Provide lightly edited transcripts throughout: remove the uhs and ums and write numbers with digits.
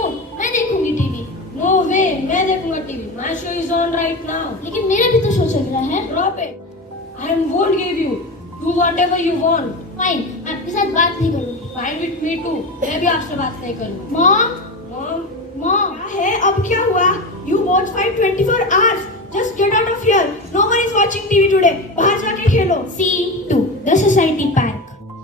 क्यों? मैं देखूंगी टीवी। नो वे, मैं देखूंगा TV. My show is on right now. लेकिन मेरा भी तो शो चल रहा है। Drop it. I won't give you. Do whatever you want. Fine, मैं आपके साथ बात नहीं करूंगी। Fine with me too. मैं भी आपसे बात नहीं करूंगा। Mom, mom, mom. क्या है? अब क्या हुआ? You watch 5 24 hours. Just get out of here. No one is watching TV today. बाहर जाके खेलो. Scene 2, The Society Park.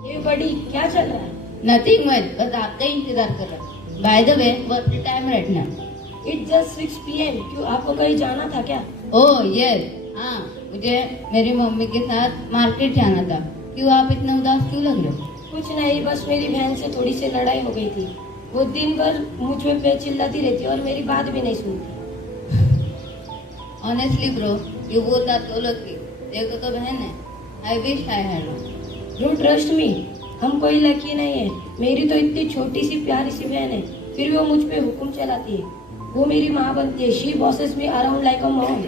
ये बड़ी क्या चल रहा है? नथिंग मच, बस आपका ही इंतजार कर रहा हूँ। By the way, what the time right now? It's just 6 PM. क्यों, आपको कहीं जाना था क्या? ओह यस, हाँ, मुझे मेरी मम्मी के साथ मार्केट जाना था। क्यों आप इतना उदास क्यों लग रहे हो? कुछ नहीं, बस मेरी बहन से थोड़ी सी लड़ाई हो गई थी। वो दिन भर मुझ पे चिल्लाती रहती है और मेरी बात भी नहीं सुनती। Honestly bro, you both are so lucky. देखो तो बहन है। I wish I had one. Do trust me, हम कोई लकी नहीं है। मेरी तो इतनी छोटी सी प्यारी सी बहन है, फिर भी वो मुझ पे हुक्म चलाती है। वो मेरी माँ बनती है। She bosses me around like a mom.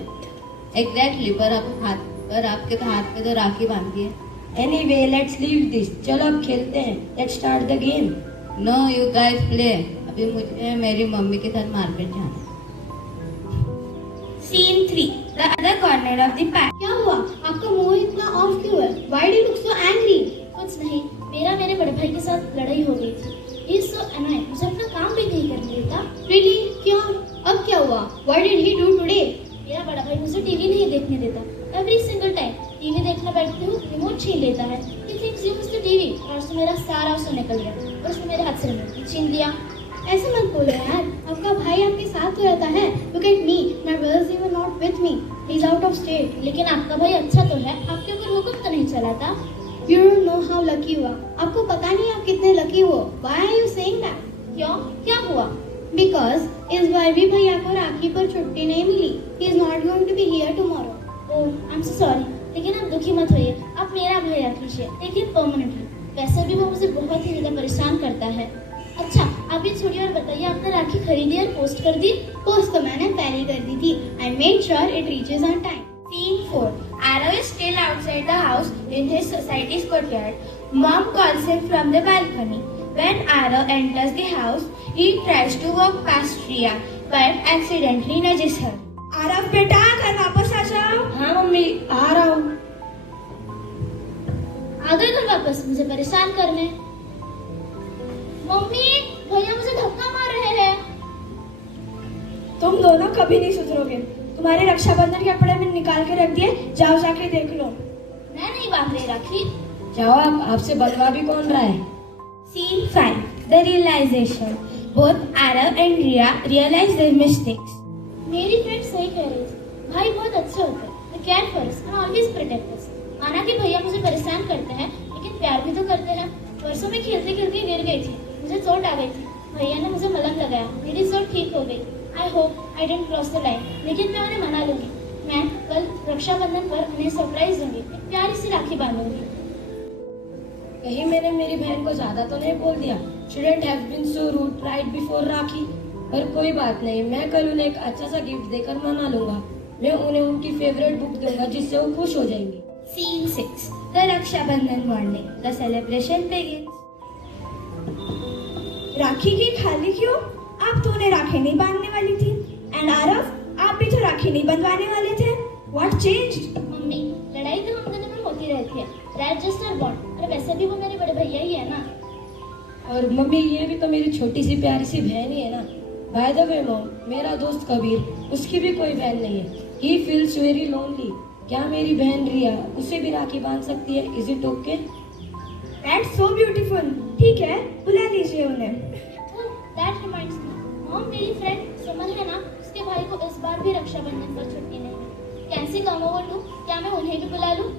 Exactly, पर आपके तो हाथ पे तो राखी बांधी है। Anyway, let's leave this. चलो अब खेलते हैं। Let's start the game. No you guys play. अभी मुझे मेरी मम्मी के साथ मार्केट जाना है। Scene 3, The Other Corner of the Park. क्या हुआ? आपका मुंह इतना ऑफ क्यों है? Why do you look so angry? कुछ नहीं, मेरे बड़े भाई के साथ लड़ाई हो गई थी। He is so annoying, मुझे अपना काम भी नहीं करने देता। Really? क्यों? अब क्या हुआ? What did he do today? मेरा बड़ा भाई मुझे टीवी नहीं देखने देता। Every single time टीवी देखने बैठती हूँ, रिमोट छीन लेता है। He thinks you missed the TV। और उसने मेरा सारा उससे निकल गया और उसने मेरे हाथ से रिमोट छीन लिया। ऐसे मत बोलो यार, आपका भाई आपके साथ तो रहता है। Look at me, my brothers even not with me. He's out of state. लेकिन आपका भाई अच्छा तो है, आपके ऊपर हुक्म तो नहीं चलाता। You don't know how lucky you are. आपको पता नहीं आप कितने lucky हो। Why are you saying that? क्यों? क्या हुआ? Because इस बार भी भैया को राखी पर छुट्टी नहीं मिली। He is not going to be here tomorrow. Oh, I am so sorry. लेकिन आप दुखी मत होइए, आप मेरा भाई रख लीजिए, लेकिन परमानेंटली। वैसे भी वो मुझे बहुत ही ज्यादा परेशान करता है। अच्छा, आप ये छोड़िए और बताइए, आपने राखी खरीदी और पोस्ट कर दी? पोस्ट तो मैंने पहले कर दी थी। I made sure it reaches on time. Scene 4. Arav is still outside the house in his society's courtyard. Mom calls him from the balcony. When Arav enters the house, he tries to walk past Riya, but accidentally nudges her. Aarav बेटा, घर वापस आ जाओ। हाँ mummy, आ रहा हूँ। आ गए घर वापस मुझे परेशान करने। मम्मी, भैया मुझे धक्का मार रहे हैं। तुम दोनों कभी नहीं सुधरोगे। तुम्हारे रक्षाबंधन के कपड़े में निकाल के रख दिए, जाओ जाके देख लो। मैं नहीं बांध रही राखी। जवाब, आपसे बंधवा भी कौन रहा है? Scene 5. The realization. Both Arav and Riya realize their mistakes. मेरी फ्रेंड सही कह रही थी, भाई बहुत अच्छे होते हैं। They care for us and always protect us. माना कि भैया मुझे परेशान करते हैं, लेकिन प्यार भी तो करते हैं। परसों में खेलते खेलते गिर गई थी, मुझे चोट आ गई थी। भैया ने मुझे मलहम लगाया, मेरी चोट ठीक हो गई। I hope I didn't cross the line, लेकिन मैं उन्हें मना लूंगी। मैं कल रक्षाबंधन पर उन्हें सरप्राइज दूंगी, एक प्यारी सी राखी बांधूंगी। कहीं मैंने मेरी बहन को ज्यादा तो नहीं बोल दिया? Shouldn't have been so rude right before राखी। पर कोई बात नहीं, मैं कल उन्हें एक अच्छा सा गिफ्ट देकर मना लूंगा। मैं उन्हें उनकी फेवरेट बुक दूंगा, जिससे वो खुश हो जाएंगी। Scene 6. The Rakshabandhan morning. The celebration begins. राखी की खाली क्यों? आप तो उन्हें राखी नहीं बांधने वाली थी। एंड आरव, आप भी तो राखी नहीं बंधवाने वाले थे। What changed? मम्मी, लड़ाई तो हम दोनों में होती रहती है। That's just our bond. और वैसे भी वो मेरे बड़े भैया ही है ना। और मम्मी, ये भी तो मेरी छोटी सी प्यारी सी बहन ही है ना। बाय द वे मॉम, मेरा दोस्त कबीर, उसकी भी कोई बहन नहीं है। He feels very lonely. क्या मेरी बहन रिया उसे भी राखी बांध सकती है? Is it okay? That's so beautiful. ठीक है, बुला लीजिए उन्हें। That reminds me. मॉम, मेरी फ्रेंड सुमन है ना, उसके भाई को इस बार भी रक्षाबंधन पर छुट्टी नहीं मिली। कैसे कम ओवर लूं? क्या मैं उन्हें भी बुला लूं?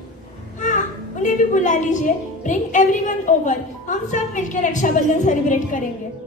हाँ, उन्हें भी बुला लीजिए। Bring everyone over. हम सब मिलकर रक्षाबंधन सेलिब्रेट करेंगे।